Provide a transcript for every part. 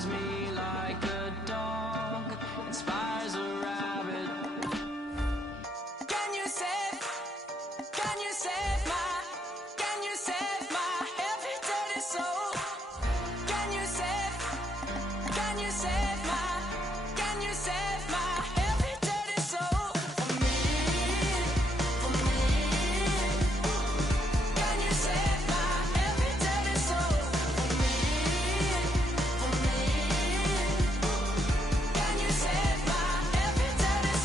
inspires me like a dog inspires a rabbit. Can you save my every dirty soul? Can you save my every dirty soul? For me. Can you save my every dirty soul? For me. Can you save my every dirty soul?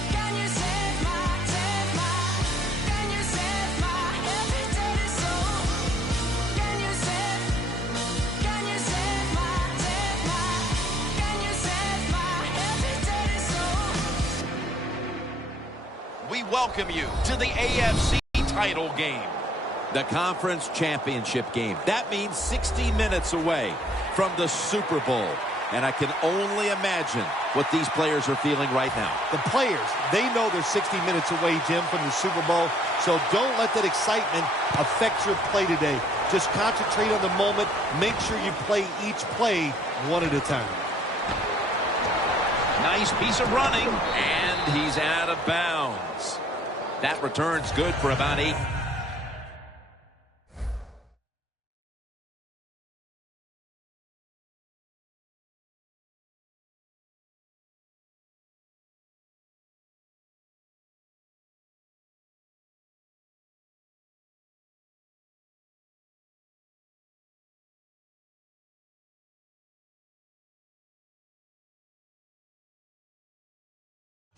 Can you save my, can you save my every dirty soul? Can you save my, can you save my every dirty soul? We welcome you to the AFC title game. The conference championship game. That means 60 minutes away from the Super Bowl. And I can only imagine what these players are feeling right now. The players, they know they're 60 minutes away, Jim, from the Super Bowl. So don't let that excitement affect your play today. Just concentrate on the moment. Make sure you play each play one at a time. Nice piece of running, and he's out of bounds. That return's good for about 8.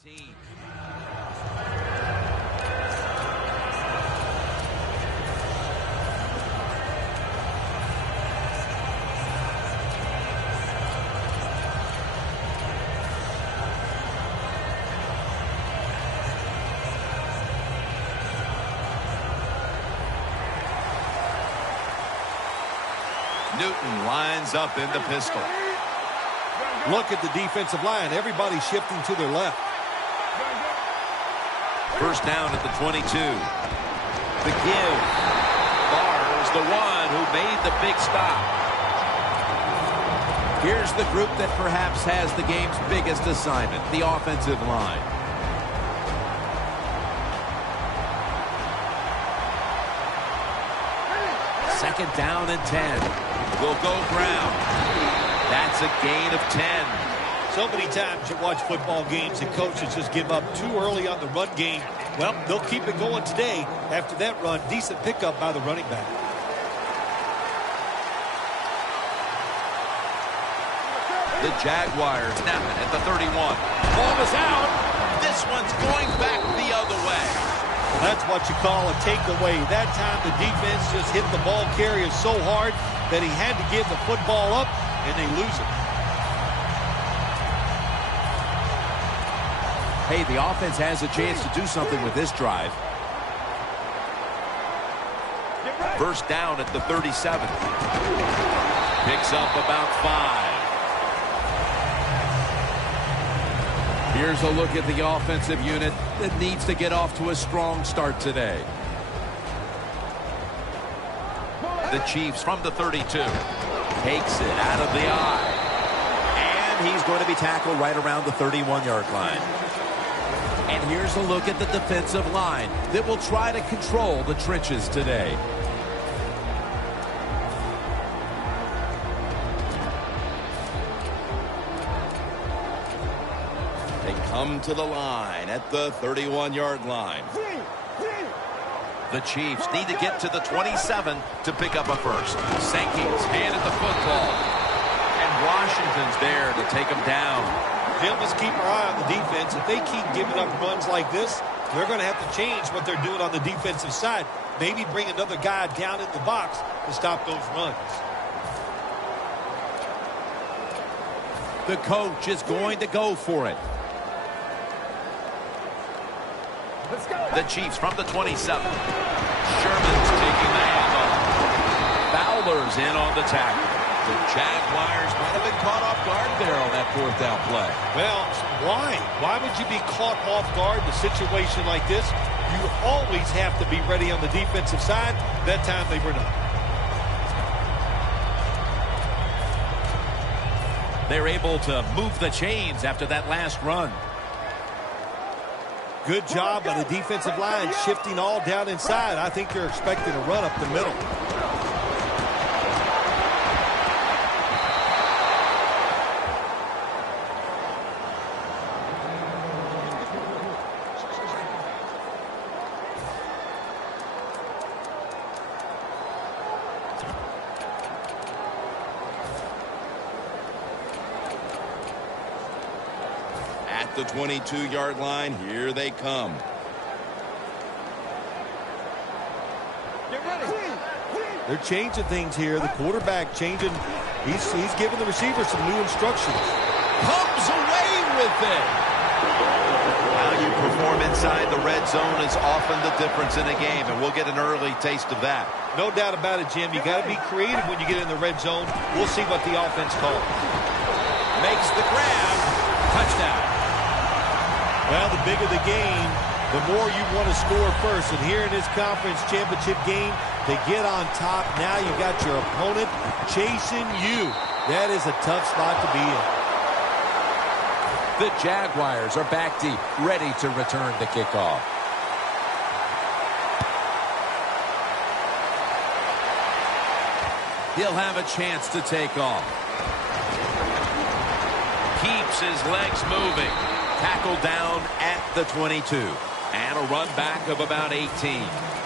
Team. Newton lines up in the pistol. Look at the defensive line. Everybody's shifting to their left. First down at the 22. The give. Barr's the one who made the big stop. Here's the group that perhaps has the game's biggest assignment, the offensive line. Second down and 10. Will go ground. That's a gain of 10. So many times you watch football games and coaches just give up too early on the run game. Well, they'll keep it going today. After that run, decent pickup by the running back. The Jaguars snap it at the 31. Ball is out. This one's going back the other way. Well, that's what you call a takeaway. That time the defense just hit the ball carrier so hard that he had to give the football up, and they lose it. Hey, the offense has a chance to do something with this drive. First down at the 37. Picks up about 5. Here's a look at the offensive unit that needs to get off to a strong start today. The Chiefs from the 32. Takes it out of the eye. And he's going to be tackled right around the 31-yard line. And here's a look at the defensive line that will try to control the trenches today. They come to the line at the 31-yard line. The Chiefs need to get to the 27 to pick up a first. Sankey's hand at the football. And Washington's there to take him down. Jim, let's keep our eye on the defense. If they keep giving up runs like this, they're going to have to change what they're doing on the defensive side. Maybe bring another guy down in the box to stop those runs. The coach is going to go for it. The Chiefs from the 27. Sherman's taking the handoff. on the tackle. The Jaguars might have been caught off guard there on that fourth down play. Well, why? Why would you be caught off guard in a situation like this? You always have to be ready on the defensive side. That time they were not. They're able to move the chains after that last run. Good job by the defensive line shifting all down inside. I think they're expecting a run up the middle. At the 22-yard line, here they come. They're changing things here. The quarterback changing. He's giving the receiver some new instructions. Comes away with it. How you perform inside the red zone is often the difference in a game, and we'll get an early taste of that. No doubt about it, Jim. You got to be creative when you get in the red zone. We'll see what the offense calls. Makes the grab. Touchdown. Well, the bigger the game, the more you want to score first. And here in this conference championship game, to get on top, now you got your opponent chasing you. That is a tough spot to be in. The Jaguars are back deep, ready to return the kickoff. He'll have a chance to take off. Keeps his legs moving. Tackled down at the 22. And a run back of about 18.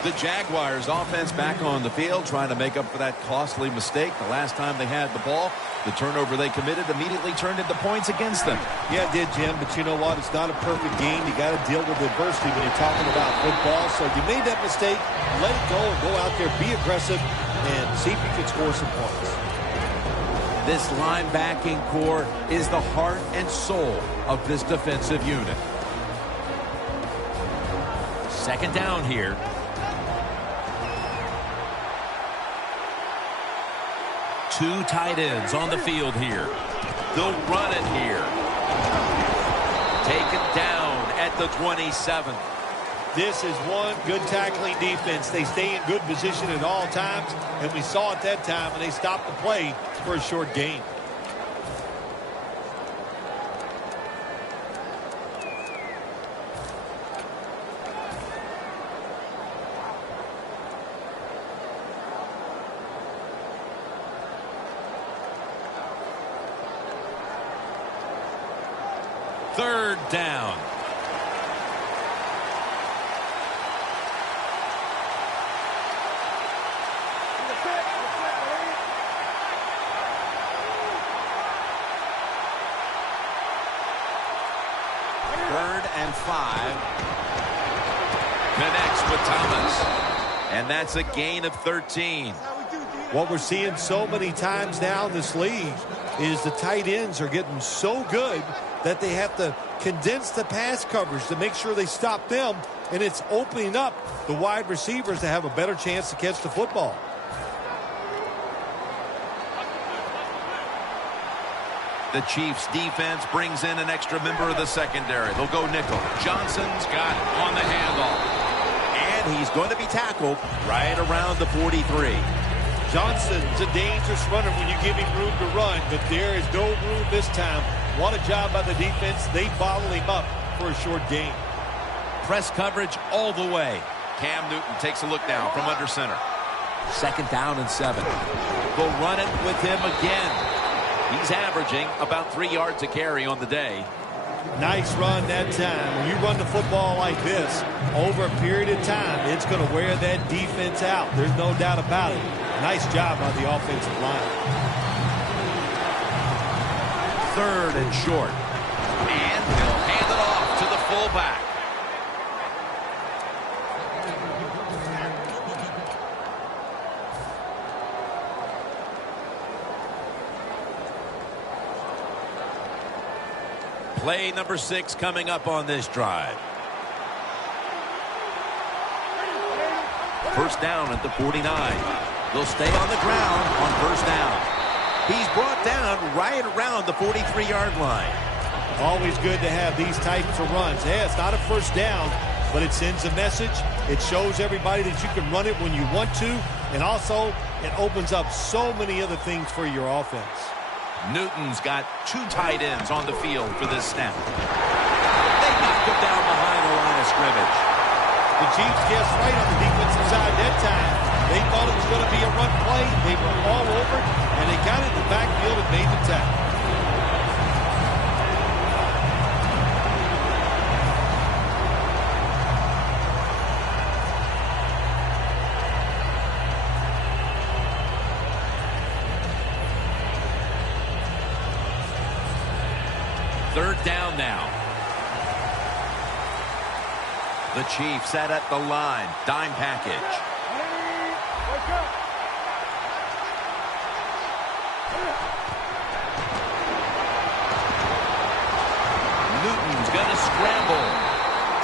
The Jaguars offense back on the field trying to make up for that costly mistake the last time they had the ball. The turnover they committed immediately turned into points against them. Yeah, it did, Jim, but you know what? It's not a perfect game. You got to deal with adversity when you're talking about football. So you made that mistake, let it go and go out there, be aggressive, and see if you can score some points. This linebacking core is the heart and soul of this defensive unit. Second down here. Two tight ends on the field here. They'll run it here. Taken down at the 27. This is one good tackling defense. They stay in good position at all times, and we saw it that time, and they stopped the play for a short gain. Third down. Third and 5. Connects with Thomas. And that's a gain of 13. What we're seeing so many times now in this league is the tight ends are getting so good that they have to condense the pass coverage to make sure they stop them, and it's opening up the wide receivers to have a better chance to catch the football. The Chiefs defense brings in an extra member of the secondary. They'll go nickel. Johnson's got it on the handoff. And he's going to be tackled right around the 43. Johnson's a dangerous runner when you give him room to run, but there is no room this time. What a job by the defense. They bottle him up for a short gain. Press coverage all the way. Cam Newton takes a look now from under center. Second down and 7. They'll run it with him again. He's averaging about 3 yards a carry on the day. Nice run that time. When you run the football like this, over a period of time, it's going to wear that defense out. There's no doubt about it. Nice job by the offensive line. Third and short. And he'll hand it off to the fullback. Play number 6 coming up on this drive. First down at the 49. They'll stay on the ground on first down. He's brought down right around the 43-yard line. Always good to have these types of runs. Yeah, it's not a first down, but it sends a message. It shows everybody that you can run it when you want to, and also it opens up so many other things for your offense. Newton's got 2 tight ends on the field for this snap. They knocked him down behind the line of scrimmage. The Chiefs guessed right on the defensive side that time. They thought it was going to be a run play. They were all over it, and they got it in the backfield and made the tackle. Third down now. The Chiefs set at the line. Dime package. Newton's going to scramble.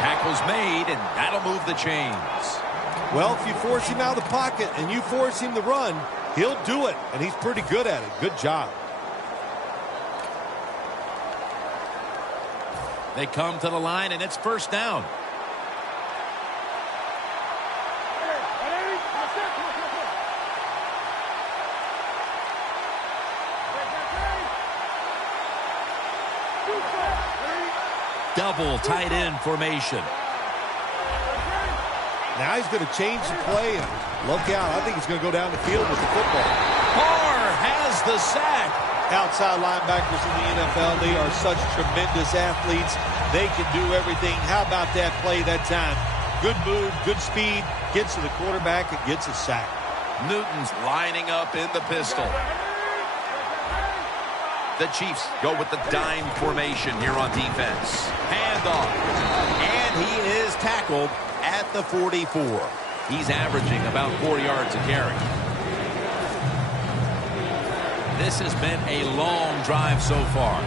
Tackle's made, and that'll move the chains. Well, if you force him out of the pocket and you force him to run, he'll do it, and he's pretty good at it. Good job. They come to the line, and it's first down. Double tight end formation. Now he's going to change the play, and look out. I think he's going to go down the field with the football. Barr has the sack. Outside linebackers in the NFL, they are such tremendous athletes. They can do everything. How about that play that time? Good move, good speed, gets to the quarterback and gets a sack. Newton's lining up in the pistol. The Chiefs go with the dime formation here on defense. Handoff. And he is tackled at the 44. He's averaging about 4 yards a carry. This has been a long drive so far.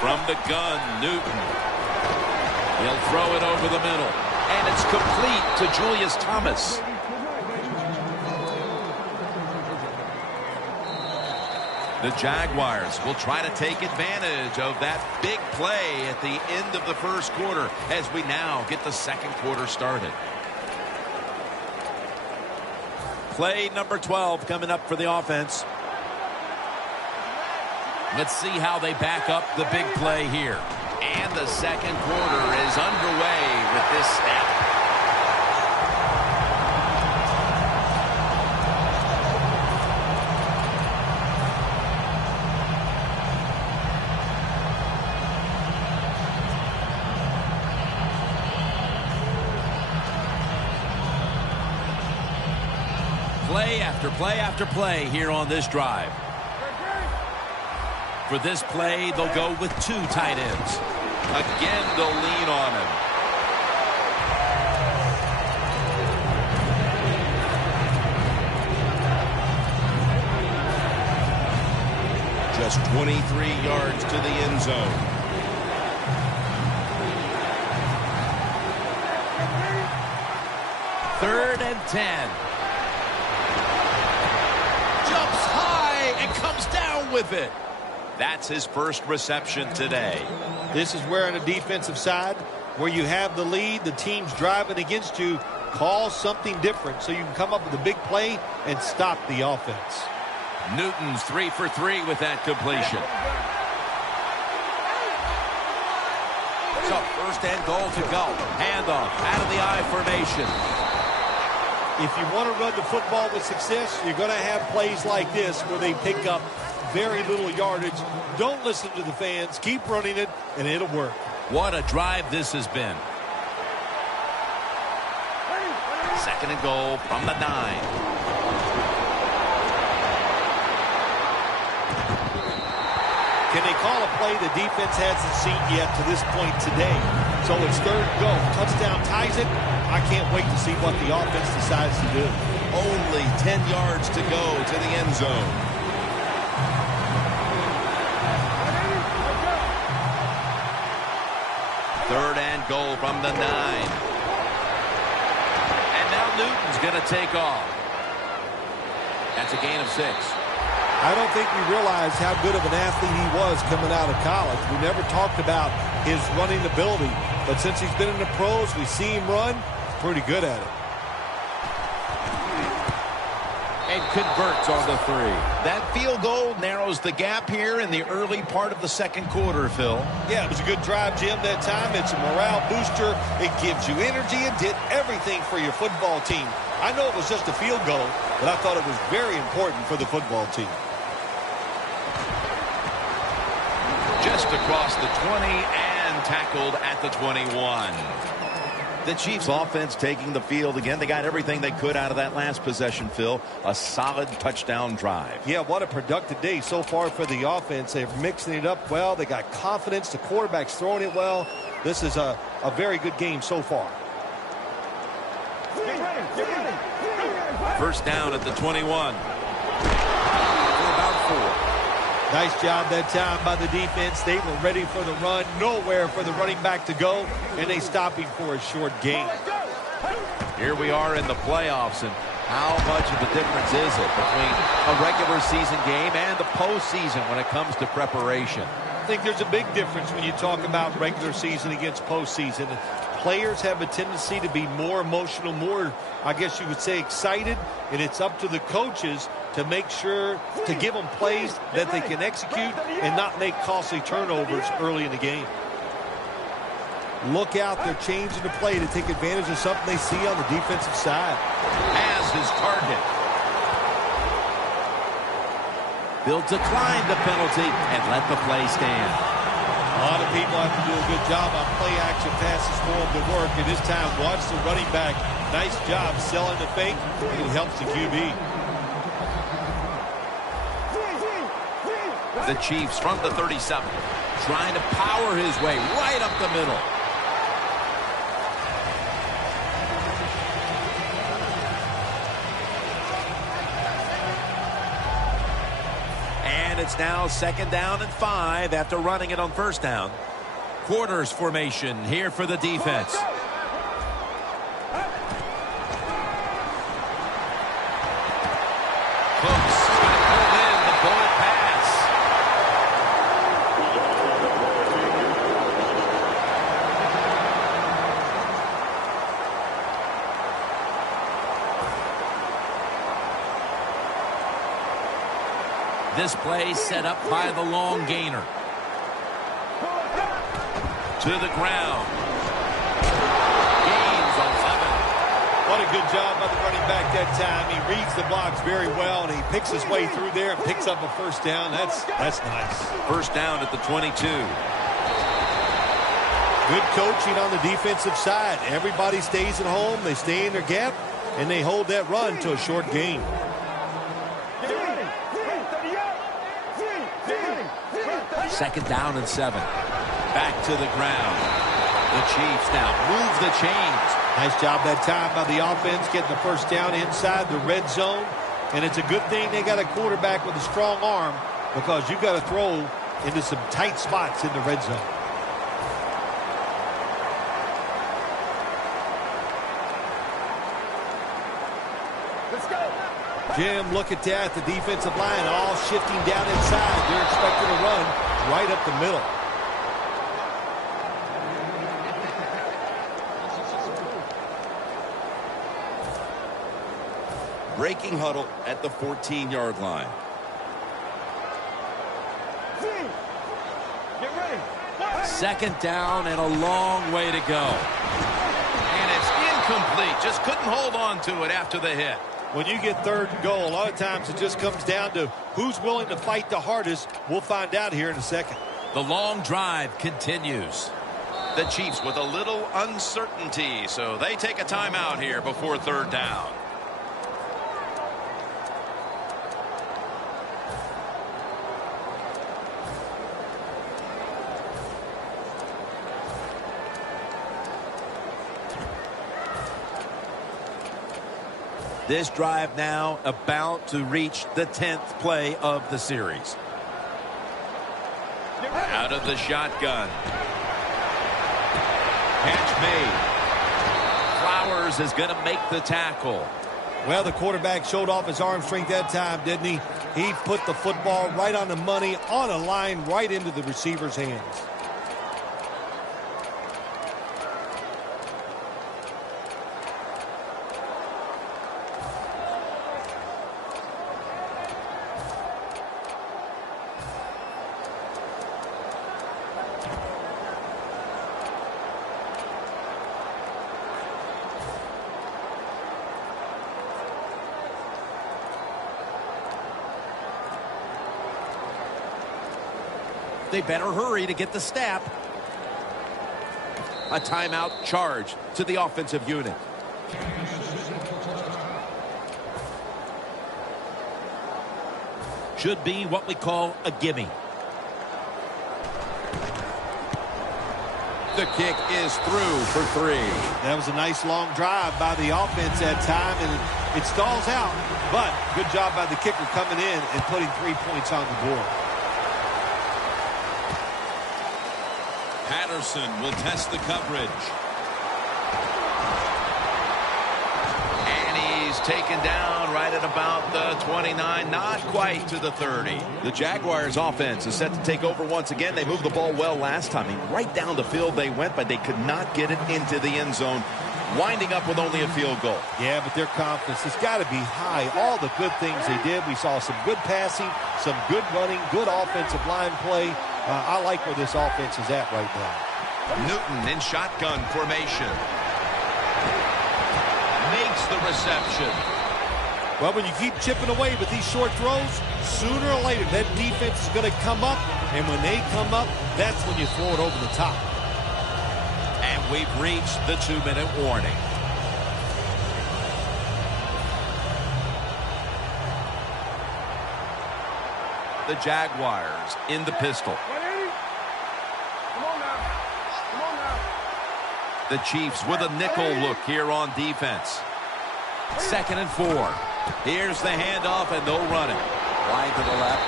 From the gun, Newton. He'll throw it over the middle. And it's complete to Julius Thomas. The Jaguars will try to take advantage of that big play at the end of the first quarter as we now get the second quarter started. Play number 12 coming up for the offense. Let's see how they back up the big play here. And the second quarter is underway with this snap. Play after play after play here on this drive. For this play, they'll go with 2 tight ends. Again, they'll lean on him. Just 23 yards to the end zone. Third and 10. Jumps high and comes down with it. That's his first reception today. This is where on the defensive side, where you have the lead, the team's driving against you, call something different so you can come up with a big play and stop the offense. Newton's 3 for 3 with that completion. So first and goal to go. Handoff out of the I formation. If you want to run the football with success, you're going to have plays like this where they pick up very little yardage. Don't listen to the fans. Keep running it, and it'll work. What a drive this has been. Second and goal from the 9. Can they call a play the defense hasn't seen yet to this point today? So it's third and goal. Touchdown ties it. I can't wait to see what the offense decides to do. Only 10 yards to go to the end zone. Third and goal from the 9. And now Newton's going to take off. That's a gain of 6. I don't think we realized how good of an athlete he was coming out of college. We never talked about his running ability, but since he's been in the pros, we see him run. He's pretty good at it. And converts on the 3. That field goal narrows the gap here in the early part of the second quarter, Phil. Yeah, it was a good drive, Jim, that time. It's a morale booster. It gives you energy. It did everything for your football team. I know it was just a field goal, but I thought it was very important for the football team. Just across the 20 and tackled at the 21. The Chiefs offense taking the field again. They got everything they could out of that last possession, Phil. A solid touchdown drive. Yeah, what a productive day so far for the offense. They're mixing it up well. They got confidence. The quarterback's throwing it well. This is a very good game so far. First down at the 21. For about 4. Nice job that time by the defense. They were ready for the run. Nowhere for the running back to go. And they stop him for a short gain. Here we are in the playoffs. And how much of a difference is it between a regular season game and the postseason when it comes to preparation? I think there's a big difference when you talk about regular season against postseason. Players have a tendency to be more emotional, more, I guess you would say, excited. And it's up to the coaches to make sure to give them plays that they can execute and not make costly turnovers early in the game. Look out, they're changing the play to take advantage of something they see on the defensive side. As his target. They'll decline the penalty and let the play stand. A lot of people have to do a good job on play action passes for them to work. And this time, watch the running back. Nice job selling the fake, and it helps the QB. The Chiefs from the 37. Trying to power his way right up the middle. And it's now 2nd down and 5 after running it on 1st down. Quarters formation here for the defense. Cooks going to pull in the bullet pass. This play set up by the long gainer. To the ground. Gains 11. What a good job by the running back that time. He reads the blocks very well, and he picks his way through there and picks up a 1st down. That's nice. 1st down at the 22. Good coaching on the defensive side. Everybody stays at home. They stay in their gap, and they hold that run to a short gain. 2nd down and 7. Back to the ground. The Chiefs now move the chains. Nice job that time by the offense, getting the 1st down inside the red zone. And it's a good thing they got a quarterback with a strong arm, because you got to throw into some tight spots in the red zone. Let's go. Jim, look at that. The defensive line all shifting down inside. They're expecting to run right up the middle. Breaking huddle at the 14-yard line. Get ready. 2nd down and a long way to go. And it's incomplete. Just couldn't hold on to it after the hit. When you get 3rd and goal, a lot of times it just comes down to who's willing to fight the hardest. We'll find out here in a second. The long drive continues. The Chiefs with a little uncertainty, so they take a timeout here before 3rd down. This drive now about to reach the 10th play of the series. Out of the shotgun. Catch made. Flowers is going to make the tackle. Well, the quarterback showed off his arm strength that time, didn't he? He put the football right on the money, on a line, right into the receiver's hands. They better hurry to get the snap. A timeout charge to the offensive unit. Should be what we call a gimme. The kick is through for 3. That was a nice long drive by the offense that time, and it stalls out. But good job by the kicker coming in and putting 3 points on the board. Patterson will test the coverage. And he's taken down right at about the 29, not quite to the 30. The Jaguars offense is set to take over once again. They moved the ball well last time. Right down the field they went, but they could not get it into the end zone, winding up with only a field goal. Yeah, but their confidence has got to be high. All the good things they did. We saw some good passing, some good running, good offensive line play. I like where this offense is at right now. Newton in shotgun formation. Makes the reception. Well, when you keep chipping away with these short throws, sooner or later that defense is going to come up, and when they come up, that's when you throw it over the top. And we've reached the 2-minute warning. The Jaguars in the pistol. The Chiefs with a nickel look here on defense. 2nd and 4. Here's the handoff, and they'll run it. Wide to the left.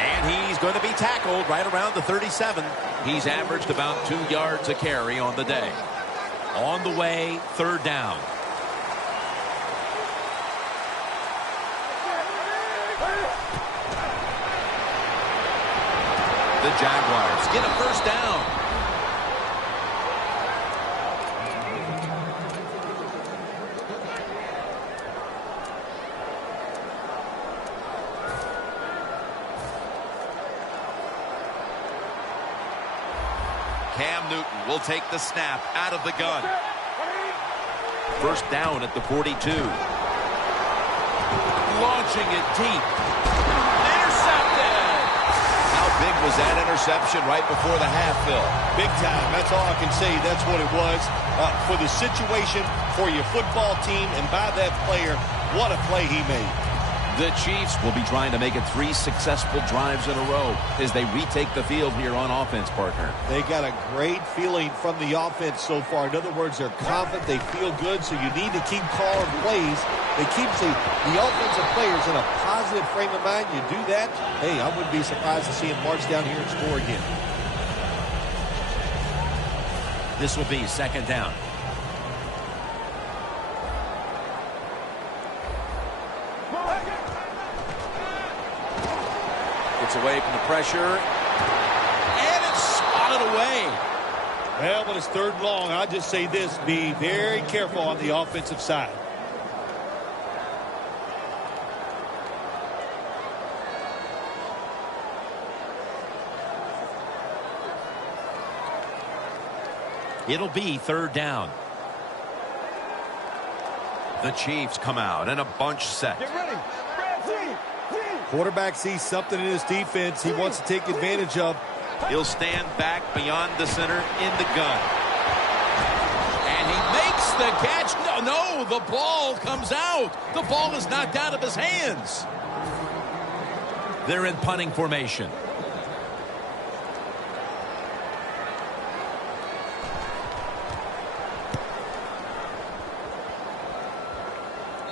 And he's going to be tackled right around the 37. He's averaged about 2 yards a carry on the day. On the way, 3rd down. The Jaguars get a 1st down. Cam Newton will take the snap out of the gun. 1st down at the 42. Launching it deep. Intercepted! How big was that interception right before the half, Phil? Big time. That's all I can say. That's what it was. For the situation, for your football team, and by that player, what a play he made. The Chiefs will be trying to make it 3 successful drives in a row as they retake the field here on offense, partner. They got a great feeling from the offense so far. In other words, they're confident, they feel good, so you need to keep calling plays. It keeps the offensive players in a positive frame of mind. You do that, hey, I wouldn't be surprised to see him march down here and score again. This will be 2nd down. Away from the pressure, and it's spotted away. Well, when it's 3rd and long, I'll just say this: be very careful on the offensive side. It'll be 3rd down. The Chiefs come out in a bunch set. Get ready. Quarterback sees something in his defense he wants to take advantage of. He'll stand back beyond the center in the gun. And he makes the catch. No, the ball comes out. The ball is knocked out of his hands. They're in punting formation.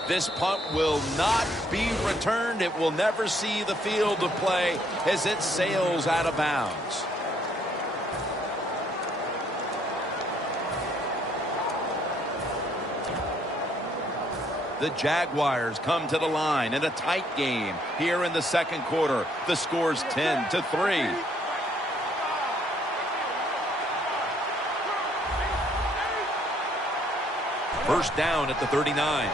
This punt will not be returned. It will never see the field of play as it sails out of bounds. The Jaguars come to the line in a tight game here in the second quarter. The score's 10-3. First down at the 39.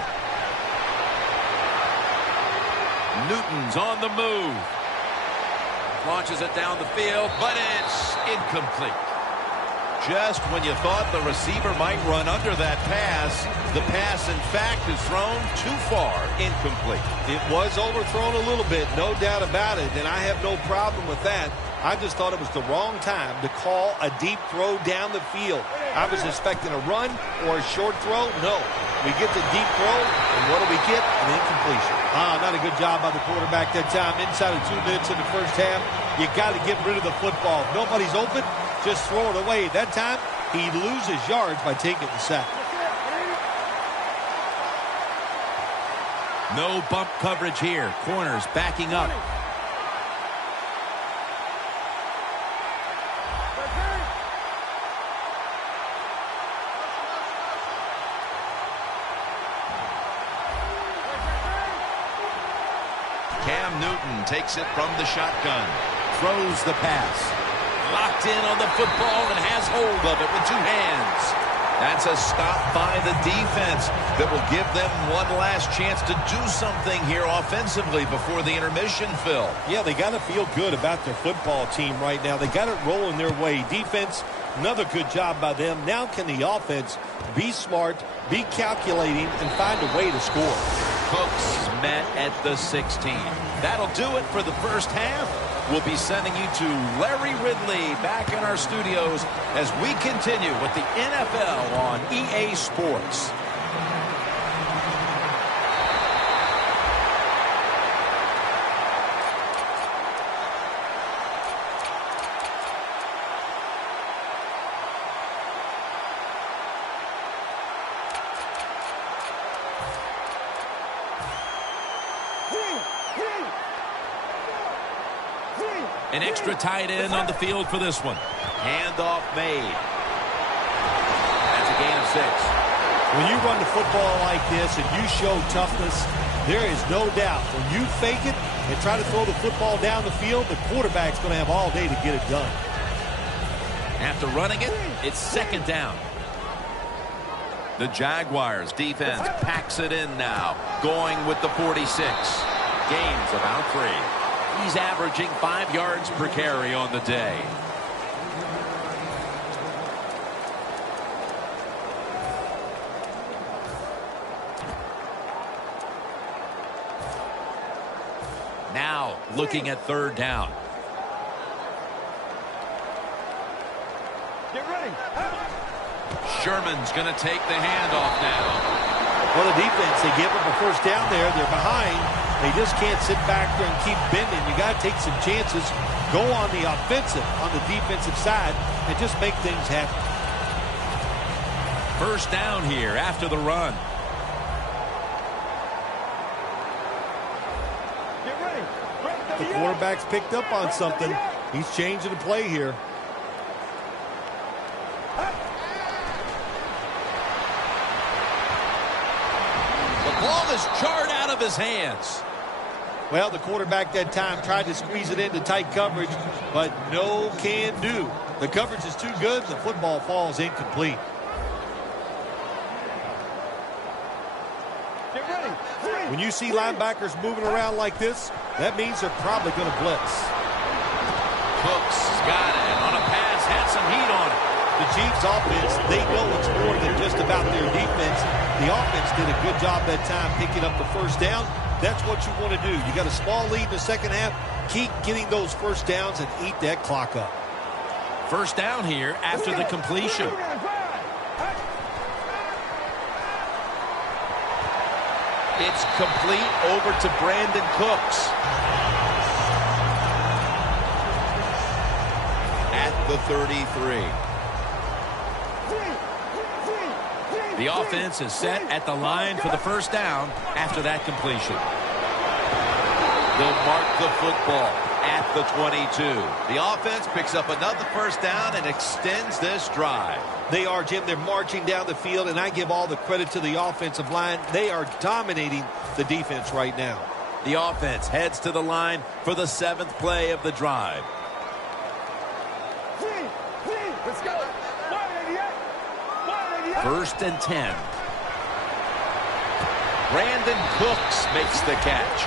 Newton's on the move. Launches it down the field, but it's incomplete. Just when you thought the receiver might run under that pass, the pass, in fact, is thrown too far. Incomplete. It was overthrown a little bit, no doubt about it, and I have no problem with that. I just thought it was the wrong time to call a deep throw down the field. I was expecting a run or a short throw. No. We get the deep throw, and what do we get? An incompletion. Not a good job by the quarterback that time. Inside of 2 minutes in the first half, you got to get rid of the football. If nobody's open, just throw it away. That time, he loses yards by taking the sack. No bump coverage here. Corners backing up. Cam Newton takes it from the shotgun. Throws the pass. Locked in on the football and has hold of it with 2 hands. That's a stop by the defense that will give them one last chance to do something here offensively before the intermission, Phil. Yeah, they got to feel good about their football team right now. They got it rolling their way. Defense, another good job by them. Now can the offense be smart, be calculating, and find a way to score? Cooks met at the 16. That'll do it for the first half. We'll be sending you to Larry Ridley back in our studios as we continue with the NFL on EA Sports. An extra tight end on the field for this one. Handoff made. That's a gain of 6. When you run the football like this and you show toughness, there is no doubt when you fake it and try to throw the football down the field, the quarterback's going to have all day to get it done. After running it, it's second down. The Jaguars defense packs it in now, going with the 46. Gains about 3. He's averaging 5 yards per carry on the day. Now looking at third down. Get ready. Sherman's going to take the handoff now. Well, the defense, they give up a first down there. They're behind. They just can't sit back there and keep bending. You got to take some chances. Go on the offensive, on the defensive side, and just make things happen. First down here after the run. Get ready. The quarterback's picked up on something. He's changing the play here. The ball is jarred out of his hands. Well, the quarterback that time tried to squeeze it into tight coverage, but no can do. The coverage is too good. The football falls incomplete. Get ready. When you see linebackers moving around like this, that means they're probably going to blitz. Cooks got it on a pass, had some heat on it. The Chiefs offense, they know it's more than just about their defense. The offense did a good job that time picking up the first down. That's what you want to do. You got a small lead in the second half. Keep getting those first downs and eat that clock up. First down here after the completion. It's complete over to Brandon Cooks. At the 33. The offense is set at the line for the first down after that completion. They'll mark the football at the 22. The offense picks up another first down and extends this drive. They are, Jim. They're marching down the field, and I give all the credit to the offensive line. They are dominating the defense right now. The offense heads to the line for the 7th play of the drive. Let's go. 188. 1st and 10. Brandon Cooks makes the catch.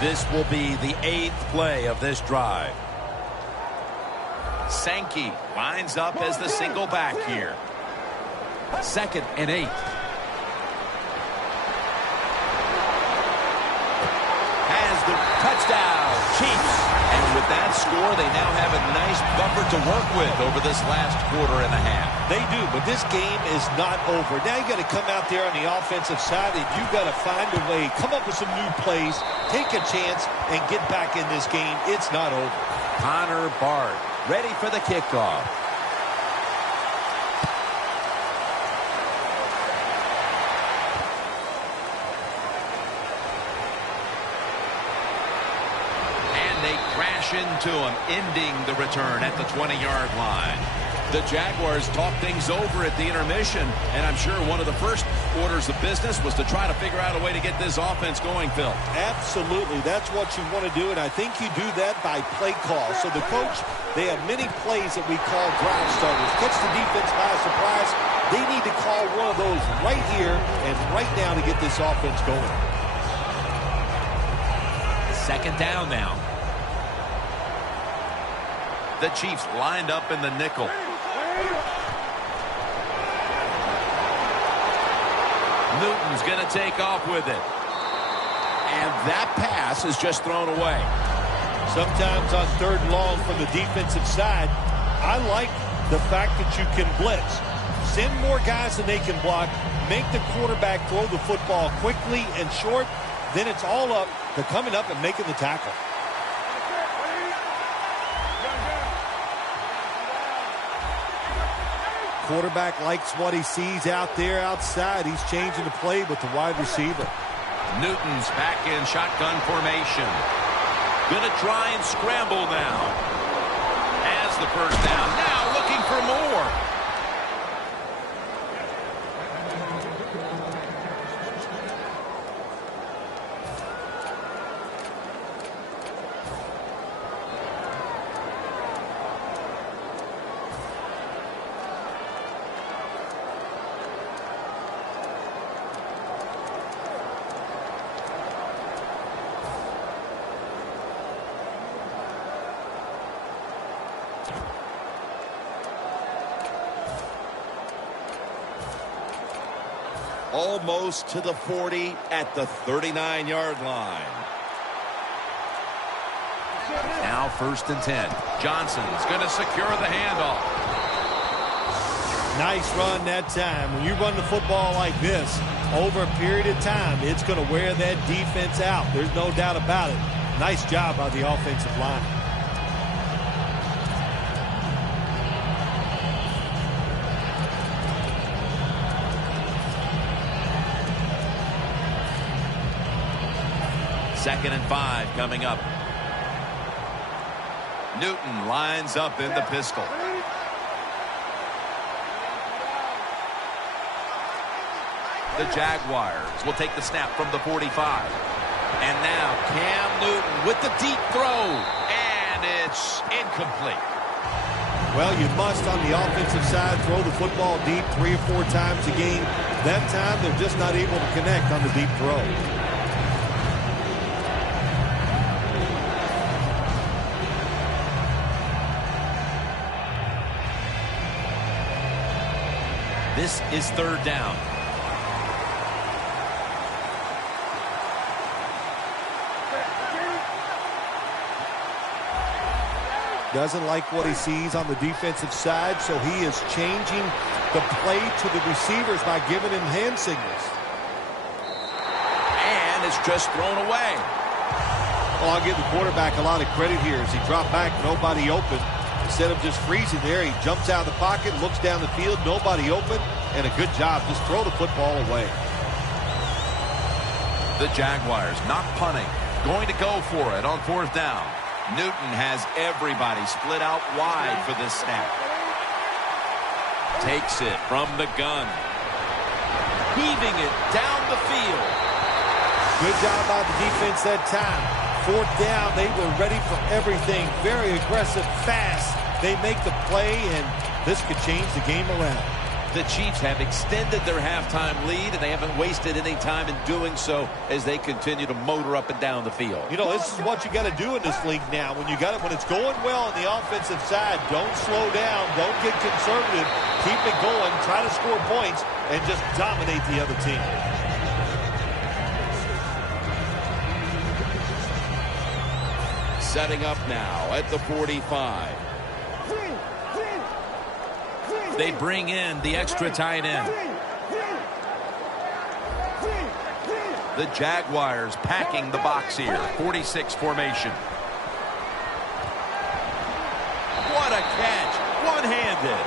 This will be the 8th play of this drive. Sankey lines up as the single back here. 2nd and 8. Has the touchdown, Chiefs. And with that score, they now have a nice buffer to work with over this last quarter and a half. They do, but this game is not over. Now you got to come out there on the offensive side, and you got to find a way, come up with some new plays, take a chance, and get back in this game. It's not over. Connor Bard ready for the kickoff. Into him, ending the return at the 20-yard line. The Jaguars talked things over at the intermission, and I'm sure one of the first orders of business was to try to figure out a way to get this offense going, Phil. Absolutely. That's what you want to do, and I think you do that by play call. So the coach, they have many plays that we call drive starters. Catch the defense by surprise. They need to call one of those right here and right now to get this offense going. 2nd down now. The Chiefs lined up in the nickel. Newton's going to take off with it. And that pass is just thrown away. Sometimes on 3rd and long from the defensive side, I like the fact that you can blitz. Send more guys than they can block. Make the quarterback throw the football quickly and short. Then it's all up to coming up and making the tackle. Quarterback likes what he sees out there outside. He's changing the play with the wide receiver. Newton's back in shotgun formation. Gonna try and scramble now. Has the first down. Now looking for more. Almost to the 40 at the 39-yard line. Now 1st and 10. Johnson's going to secure the handoff. Nice run that time. When you run the football like this, over a period of time, it's going to wear that defense out. There's no doubt about it. Nice job by the offensive line. Second and 5 coming up. Newton lines up in the pistol. The Jaguars will take the snap from the 45. And now Cam Newton with the deep throw. And it's incomplete. Well, you must, on the offensive side, throw the football deep 3 or 4 times a game. That time, they're just not able to connect on the deep throw. This is 3rd down. Doesn't like what he sees on the defensive side, so he is changing the play to the receivers by giving him hand signals. And it's just thrown away. Well, I'll give the quarterback a lot of credit here as he dropped back, nobody open. Instead of just freezing there, he jumps out of the pocket, looks down the field, nobody open. and a good job. Just throw the football away. The Jaguars not punting. Going to go for it on 4th down. Newton has everybody split out wide for this snap. Takes it from the gun. Heaving it down the field. Good job by the defense that time. 4th down, they were ready for everything. Very aggressive, fast. They make the play, and this could change the game around. The Chiefs have extended their halftime lead, and they haven't wasted any time in doing so as they continue to motor up and down the field. You know, this is what you got to do in this league now. When it's going well on the offensive side, don't slow down, don't get conservative, keep it going, try to score points, and just dominate the other team. Setting up now at the 45. They bring in the extra tight end. The Jaguars packing the box here. 46 formation. What a catch. One-handed.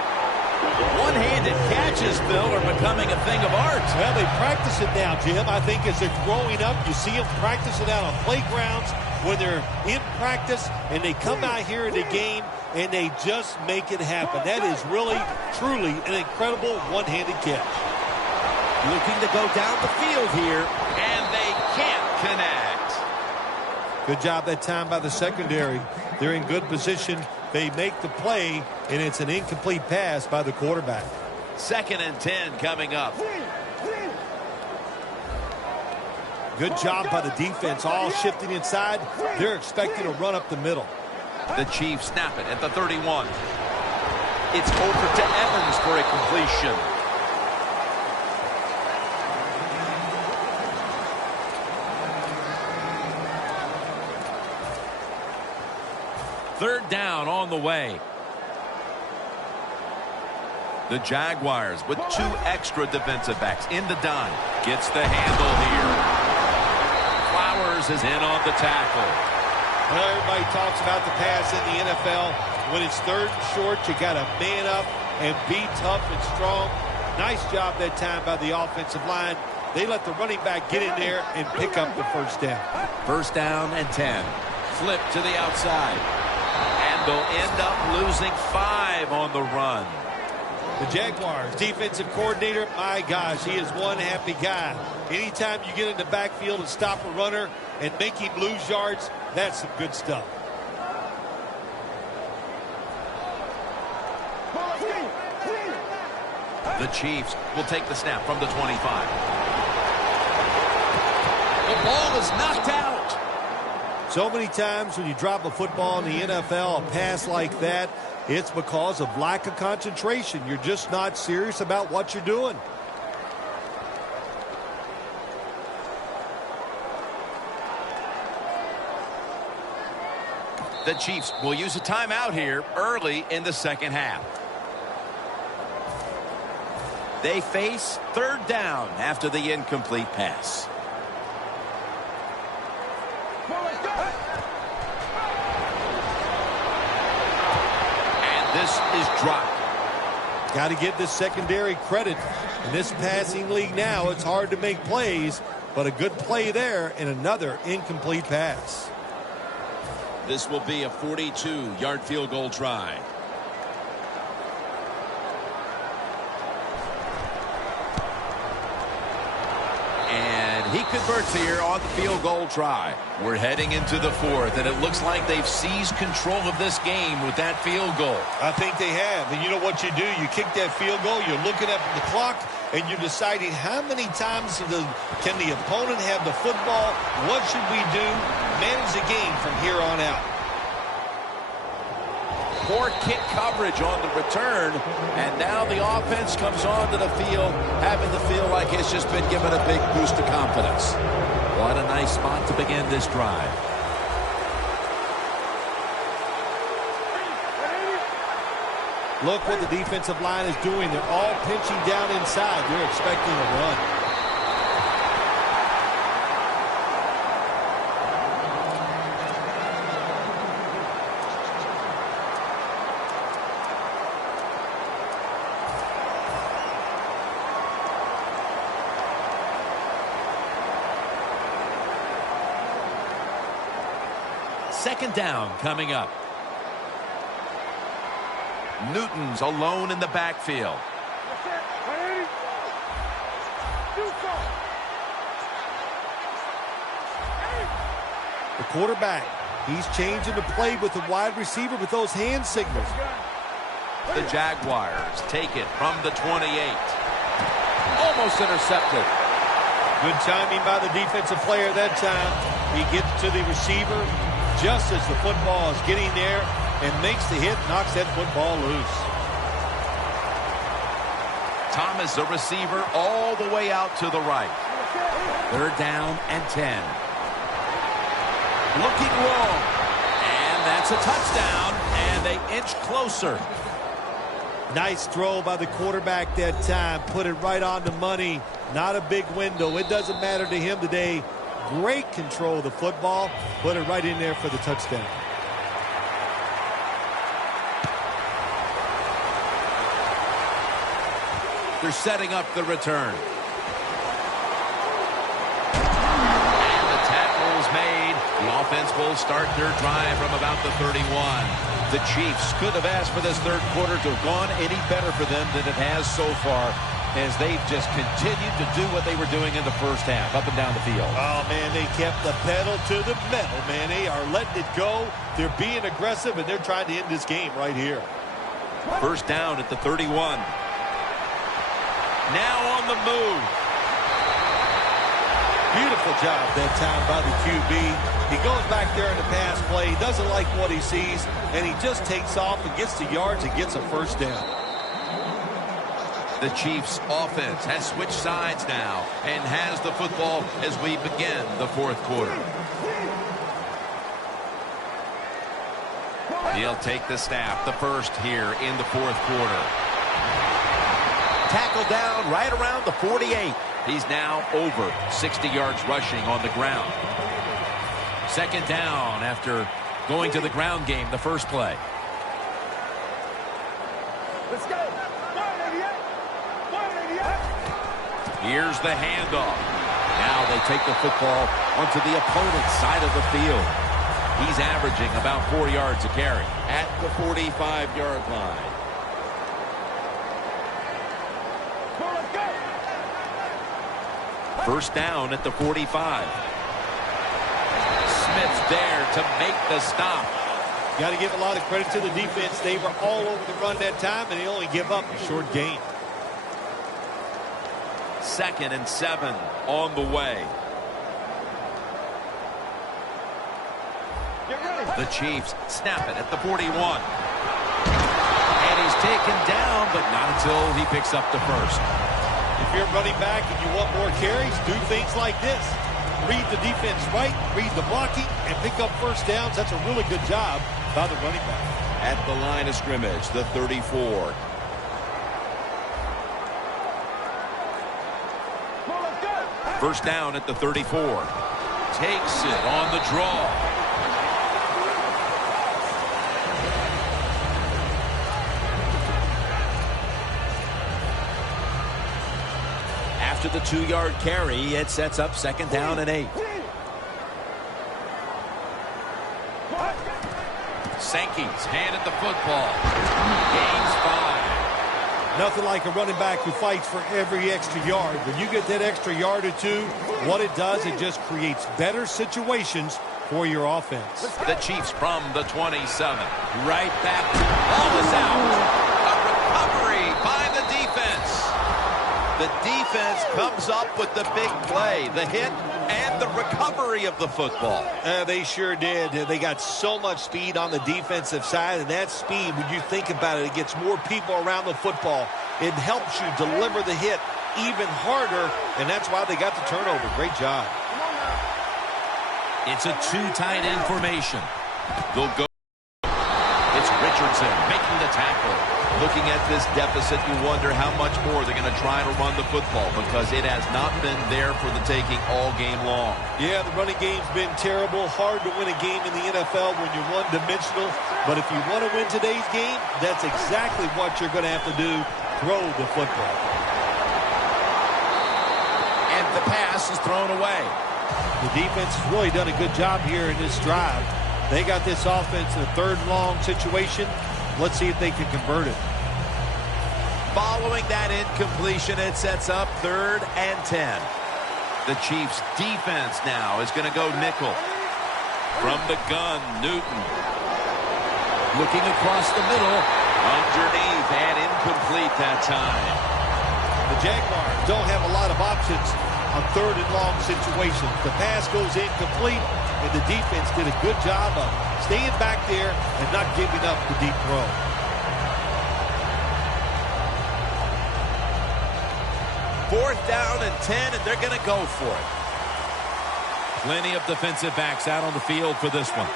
One-handed catches, Phil, are becoming a thing of art. Well, they practice it now, Jim. I think as they're growing up, you see them practice it out on playgrounds when they're in practice, and they come out here in the game, and they just make it happen. That is really, truly an incredible one-handed catch. Looking to go down the field here, and they can't connect. Good job that time by the secondary. They're in good position. They make the play, and it's an incomplete pass by the quarterback. 2nd and 10 coming up. Good job by the defense, all shifting inside. They're expecting to run up the middle. The Chiefs snap it at the 31. It's over to Evans for a completion. Third down on the way. The Jaguars with 2 extra defensive backs in the dime. Gets the handle here. Flowers is in on the tackle. Well, everybody talks about the pass in the NFL. When it's 3rd and short, you got to man up and be tough and strong. Nice job that time by the offensive line. They let the running back get in there and pick up the 1st down. 1st down and 10. Flip to the outside. And they'll end up losing 5 on the run. The Jaguars defensive coordinator, my gosh, he is one happy guy. Anytime you get in the backfield and stop a runner and make him lose yards, that's some good stuff. The Chiefs will take the snap from the 25. The ball is knocked out. So many times when you drop a football in the NFL, a pass like that, it's because of lack of concentration. You're just not serious about what you're doing. The Chiefs will use a timeout here early in the 2nd half. They face 3rd down after the incomplete pass. And this is dropped. Got to give this secondary credit. In this passing league now, it's hard to make plays, but a good play there and another incomplete pass. This will be a 42-yard field goal try. And he converts here on the field goal try. We're heading into the 4th, and it looks like they've seized control of this game with that field goal. I think they have. And you know what you do? You kick that field goal, you're looking at the clock, and you're deciding how many times can the opponent have the football? What should we do? Manage the game from here on out. Poor kick coverage on the return, and now the offense comes onto the field, having to feel like it's just been given a big boost of confidence. What a nice spot to begin this drive. Look what the defensive line is doing. They're all pinching down inside. They're expecting a run. Second down coming up. Newton's alone in the backfield. The quarterback, he's changing the play with the wide receiver with those hand signals. The Jaguars take it from the 28. Almost intercepted. Good timing by the defensive player that time. He gets to the receiver just as the football is getting there and makes the hit, knocks that football loose. Thomas, the receiver, all the way out to the right. Third down and 10. Looking long. And that's a touchdown. And they inch closer. Nice throw by the quarterback that time. Put it right on the money. Not a big window. It doesn't matter to him today. Great control of the football. Put it right in there for the touchdown. They're setting up the return. And the tackle's made. The offense will start their drive from about the 31. The Chiefs could have asked for this third quarter to have gone any better for them than it has so far, as they've just continued to do what they were doing in the first half, up and down the field. Oh, man, they kept the pedal to the metal, man. They are letting it go. They're being aggressive, and they're trying to end this game right here. First down at the 31. Now on the move. Beautiful job that time by the QB. He goes back there in the pass play, doesn't like what he sees, and he just takes off and gets the yards and gets a first down. The Chiefs offense has switched sides now and has the football as we begin the fourth quarter. He'll take the snap, the first here in the fourth quarter. Tackled down right around the 48. He's now over 60 yards rushing on the ground. Second down after going to the ground game the first play. Let's go. 188. Here's the handoff. Now they take the football onto the opponent's side of the field. He's averaging about 4 yards a carry at the 45-yard line. First down at the 45. Smith's there to make the stop. Got to give a lot of credit to the defense. They were all over the run that time, and they only give up a short gain. 2nd and 7 on the way. The Chiefs snap it at the 41. And he's taken down, but not until he picks up the first. If you're running back and you want more carries, do things like this. Read the defense right, read the blocking, and pick up first downs. That's a really good job by the running back. At the line of scrimmage, the 34. First down at the 34. Takes it on the draw. After the 2-yard carry, it sets up second down and 8. Sankey's handed the football. Gains 5. Nothing like a running back who fights for every extra yard. When you get that extra yard or two, what it does, it just creates better situations for your offense. The Chiefs from the 27. Right back to ball is out. A recovery by the defense. The defense comes up with the big play, the hit, and the recovery of the football. They sure did. They got so much speed on the defensive side, and that speed, when you think about it, it gets more people around the football. It helps you deliver the hit even harder, and that's why they got the turnover. Great job. It's a 2 tight end formation. They'll go. It's Richardson making the tackle. Looking at this deficit, you wonder how much more they're going to try to run the football, because it has not been there for the taking all game long. Yeah, the running game's been terrible. Hard to win a game in the NFL when you're one-dimensional. But if you want to win today's game, that's exactly what you're going to have to do. Throw the football. And the pass is thrown away. The defense has really done a good job here in this drive. They got this offense in a third and long situation. Let's see if they can convert it. Following that incompletion, it sets up 3rd and 10. The Chiefs' defense now is going to go nickel. From the gun, Newton. Looking across the middle. Underneath and incomplete that time. The Jaguars don't have a lot of options on third and long situations. The pass goes incomplete, and the defense did a good job of staying back there and not giving up the deep throw. Fourth down and 10, and they're going to go for it. Plenty of defensive backs out on the field for this one.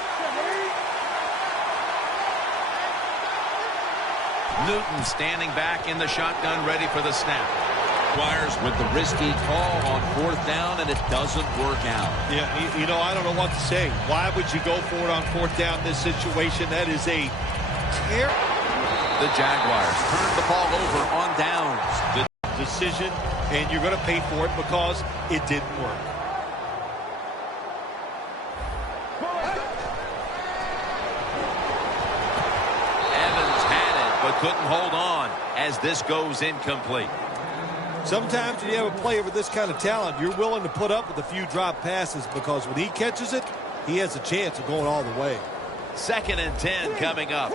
Newton standing back in the shotgun, ready for the snap. Squires with the risky call on 4th down, and it doesn't work out. Yeah, you know, I don't know what to say. Why would you go for it on 4th down in this situation? That is a terrible. The Jaguars turn the ball over on downs. The decision, and you're going to pay for it because it didn't work. couldn't hold on as this goes incomplete. Sometimes when you have a player with this kind of talent, you're willing to put up with a few drop passes because when he catches it, he has a chance of going all the way. 2nd and 10 coming up.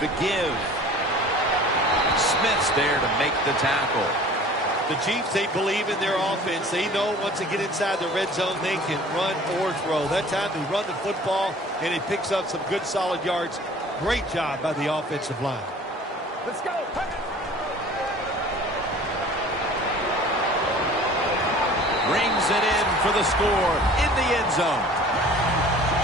The give. Smith's there to make the tackle. The Chiefs, they believe in their offense. They know once they get inside the red zone, they can run or throw. That time they run the football, and it picks up some good solid yards. Great job by the offensive line. Let's go. Rings it in for the score in the end zone.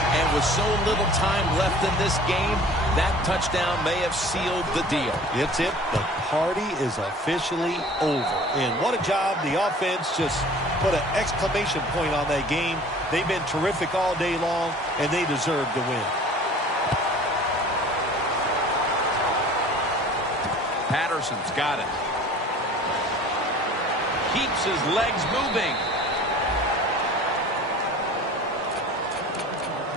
And with so little time left in this game, that touchdown may have sealed the deal. It's it. The party is officially over. And what a job. The offense just put an exclamation point on that game. They've been terrific all day long, and they deserve to win. Patterson's got it. Keeps his legs moving.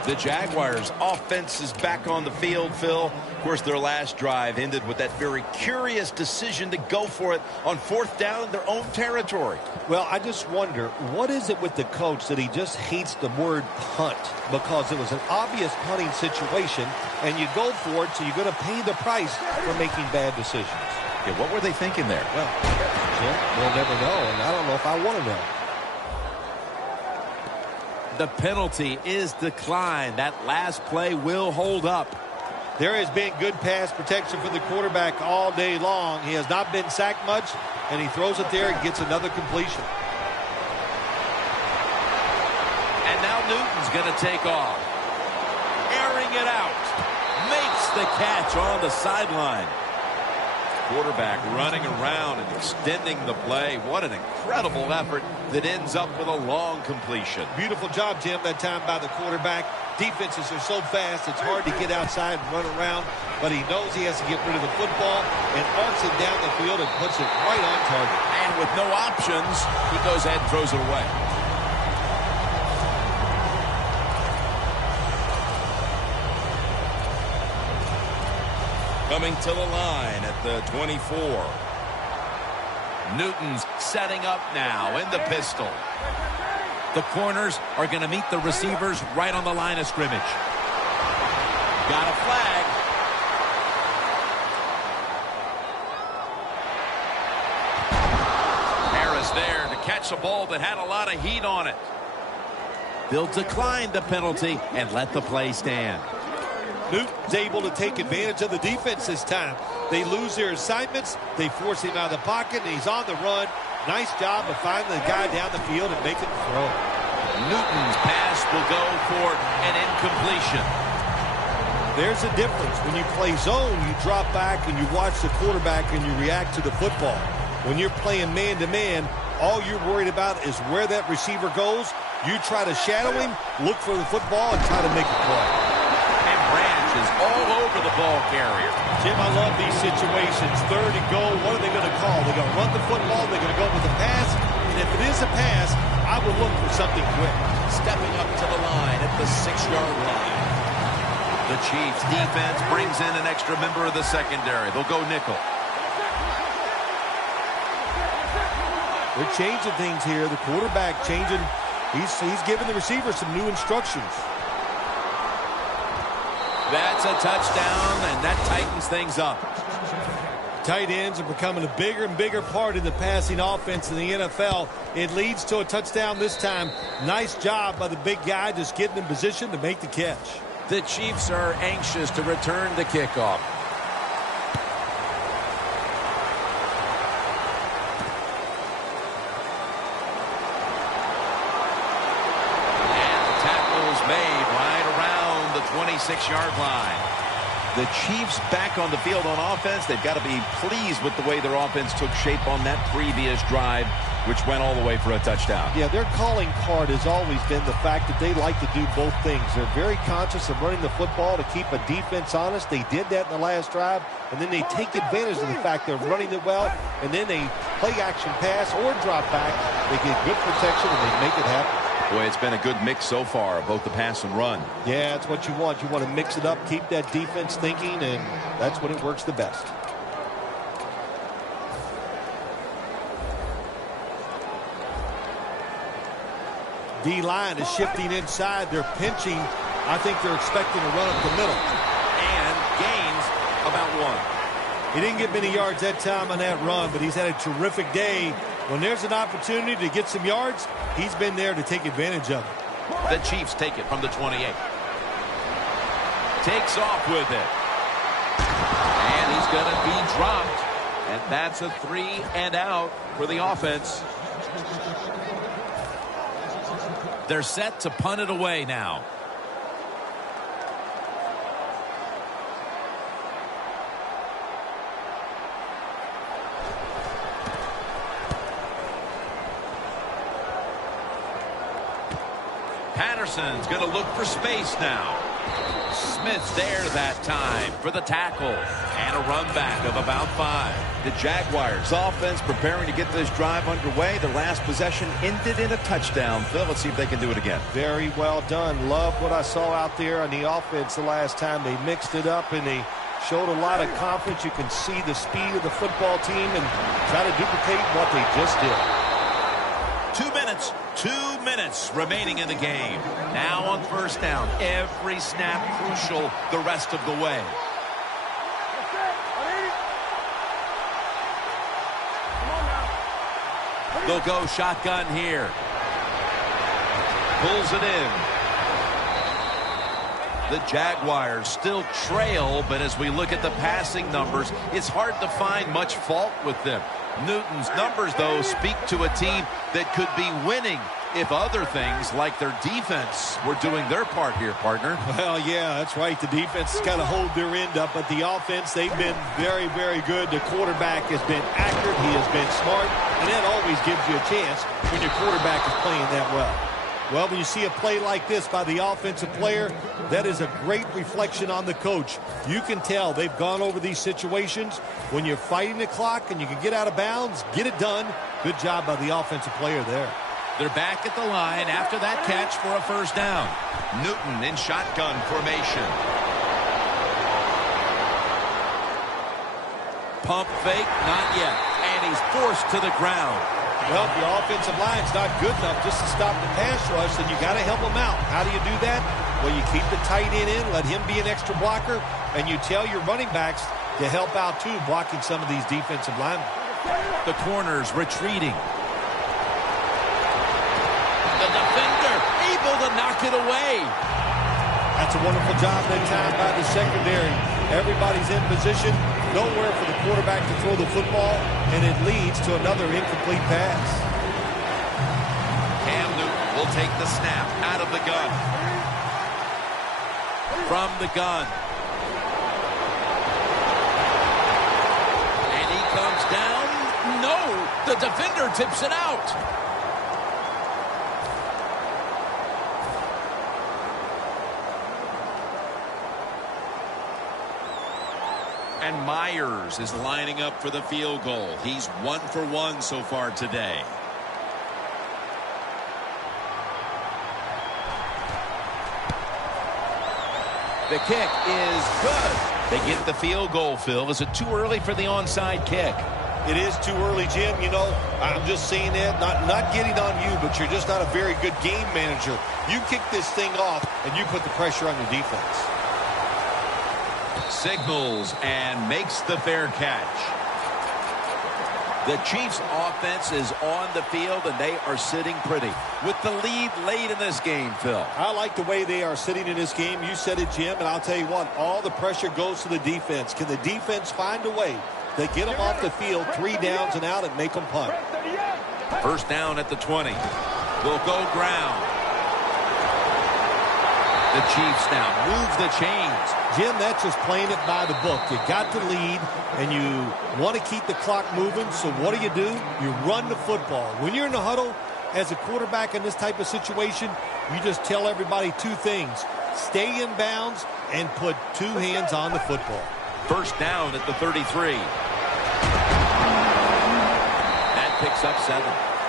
The Jaguars' offense is back on the field, Phil. Of course, their last drive ended with that very curious decision to go for it on 4th down in their own territory. Well, I just wonder, what is it with the coach that he just hates the word punt? Because it was an obvious punting situation, and you go for it, so you're going to pay the price for making bad decisions. Yeah, what were they thinking there? Well, Jim, we'll never know, and I don't know if I want to know. The penalty is declined. That last play will hold up. There has been good pass protection for the quarterback all day long. He has not been sacked much, and he throws it there and gets another completion. And now Newton's going to take off. Airing it out. Makes the catch on the sideline. Quarterback running around and extending the play. What an incredible effort that ends up with a long completion. Beautiful job, Jim, that time by the quarterback. Defenses are so fast, it's hard to get outside and run around, but he knows he has to get rid of the football and arcs it down the field and puts it right on target. And with no options, he goes ahead and throws it away. Coming to the line at the 24. Newton's setting up now in the pistol. The corners are going to meet the receivers right on the line of scrimmage. Got a flag. Harris there to catch a ball that had a lot of heat on it. They'll decline the penalty and let the play stand. Newton's able to take advantage of the defense this time. They lose their assignments. They force him out of the pocket, and he's on the run. Nice job of finding the guy down the field and making the throw. Newton's pass will go for an incompletion. There's a difference. When you play zone, you drop back and you watch the quarterback and you react to the football. When you're playing man-to-man, all you're worried about is where that receiver goes. You try to shadow him, look for the football, and try to make a play. Branch is all over the ball carrier. Jim, I love these situations. 3rd and goal. What are they going to call? They're going to run the football. They're going to go with the pass. And if it is a pass, I would look for something quick. Stepping up to the line at the 6-yard line. The Chiefs defense brings in an extra member of the secondary. They'll go nickel. They're changing things here. The quarterback changing. He's giving the receiver some new instructions. That's a touchdown, and that tightens things up. Tight ends are becoming a bigger and bigger part of the passing offense in the NFL. It leads to a touchdown this time. Nice job by the big guy just getting in position to make the catch. The Chiefs are anxious to return the kickoff. And the tackle's made right around the 26-yard line. The Chiefs back on the field on offense. They've got to be pleased with the way their offense took shape on that previous drive, which went all the way for a touchdown. Yeah, their calling card has always been the fact that they like to do both things. They're very conscious of running the football to keep a defense honest. They did that in the last drive, and then they take advantage of the fact they're running it well, and then they play action pass or drop back. They get good protection, and they make it happen. Boy, it's been a good mix so far of both the pass and run. Yeah, that's what you want. You want to mix it up, keep that defense thinking, and that's when it works the best. D-line is shifting inside. They're pinching. I think they're expecting to run up the middle. And gains about 1. He didn't get many yards that time on that run, but he's had a terrific day. When there's an opportunity to get some yards, he's been there to take advantage of it. The Chiefs take it from the 28. Takes off with it. And he's going to be dropped. And that's a 3-and-out for the offense. They're set to punt it away now. Patterson's going to look for space now. Smith's there that time for the tackle. And a run back of about 5. The Jaguars offense preparing to get this drive underway. Their last possession ended in a touchdown. Phil, let's see if they can do it again. Very well done. Love what I saw out there on the offense the last time. They mixed it up and they showed a lot of confidence. You can see the speed of the football team and try to duplicate what they just did. 2 minutes remaining in the game. Now on first down. Every snap crucial the rest of the way. They'll go shotgun here. Pulls it in. The Jaguars still trail, but as we look at the passing numbers, it's hard to find much fault with them. Newton's numbers, though, speak to a team that could be winning if other things like their defense were doing their part here, partner. Well, yeah, that's right. The defense has got to hold their end up, but the offense, they've been very, very good. The quarterback has been accurate. He has been smart, and that always gives you a chance when your quarterback is playing that well. Well, when you see a play like this by the offensive player, that is a great reflection on the coach. You can tell they've gone over these situations. When you're fighting the clock and you can get out of bounds, get it done. Good job by the offensive player there. They're back at the line after that catch for a first down. Newton in shotgun formation. Pump fake, not yet. And he's forced to the ground. Well, if your offensive line's not good enough just to stop the pass rush, then you got to help them out. How do you do that? Well, you keep the tight end in, let him be an extra blocker, and you tell your running backs to help out, too, blocking some of these defensive linemen. The corners retreating. The defender able to knock it away. That's a wonderful job that time by the secondary. Everybody's in position. Nowhere for the quarterback to throw the football, and it leads to another incomplete pass. Cam Newton will take the snap out of the gun. From the gun. And he comes down. No, the defender tips it out. And Myers is lining up for the field goal. He's 1 for 1 so far today. The kick is good. They get the field goal, Phil. Is it too early for the onside kick? It is too early, Jim. You know, I'm just saying that, not getting on you, but you're just not a very good game manager. You kick this thing off, and you put the pressure on your defense. Signals and makes the fair catch. The Chiefs offense is on the field, and they are sitting pretty with the lead late in this game, Phil. I like the way they are sitting in this game. You said it, Jim, and I'll tell you what, all the pressure goes to the defense. Can the defense find a way to get them off the field, 3 downs and out, and make them punt? First down at the 20. Will go ground. The Chiefs now move the chains. Jim, that's just playing it by the book. You got the lead, and you want to keep the clock moving, so what do? You run the football. When you're in the huddle, as a quarterback in this type of situation, you just tell everybody 2 things. Stay in bounds and put 2 hands on the football. First down at the 33. That picks up 7.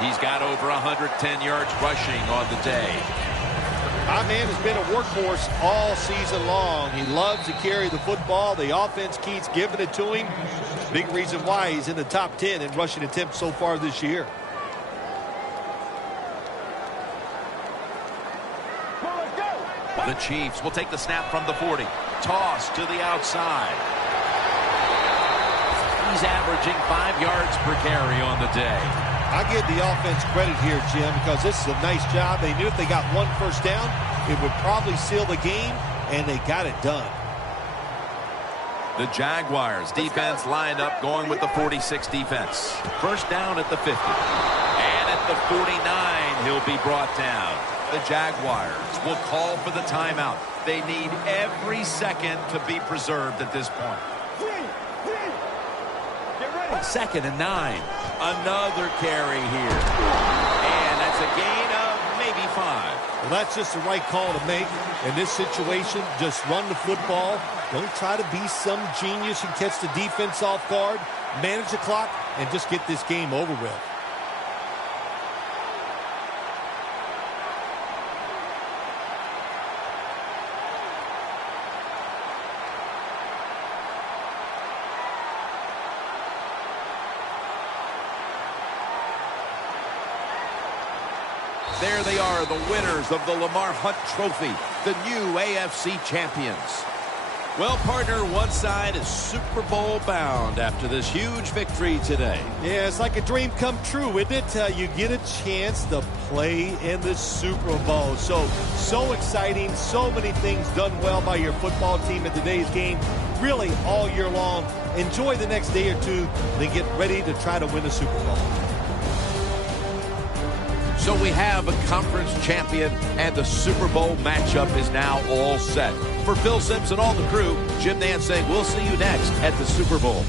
He's got over 110 yards rushing on the day. My man has been a workhorse all season long. He loves to carry the football. The offense keeps giving it to him. Big reason why he's in the top 10 in rushing attempts so far this year. The Chiefs will take the snap from the 40. Toss to the outside. He's averaging 5 yards per carry on the day. I give the offense credit here, Jim, because this is a nice job. They knew if they got 1 first down, it would probably seal the game, and they got it done. The Jaguars defense lined up going with the 46 defense. First down at the 50. And at the 49, he'll be brought down. The Jaguars will call for the timeout. They need every second to be preserved at this point. 2nd and 9. Another carry here. And that's a gain of maybe 5. Well, that's just the right call to make. In this situation, just run the football. Don't try to be some genius and catch the defense off guard. Manage the clock and just get this game over with. There they are, the winners of the Lamar Hunt Trophy, the new AFC champions. Well, partner, one side is Super Bowl bound after this huge victory today. Yeah, it's like a dream come true, isn't it? You get a chance to play in the Super Bowl. So exciting, so many things done well by your football team in today's game, really all year long. Enjoy the next day or 2, then get ready to try to win the Super Bowl. So we have a conference champion, and the Super Bowl matchup is now all set. For Phil Simpson, all the crew, Jim Nance saying we'll see you next at the Super Bowl.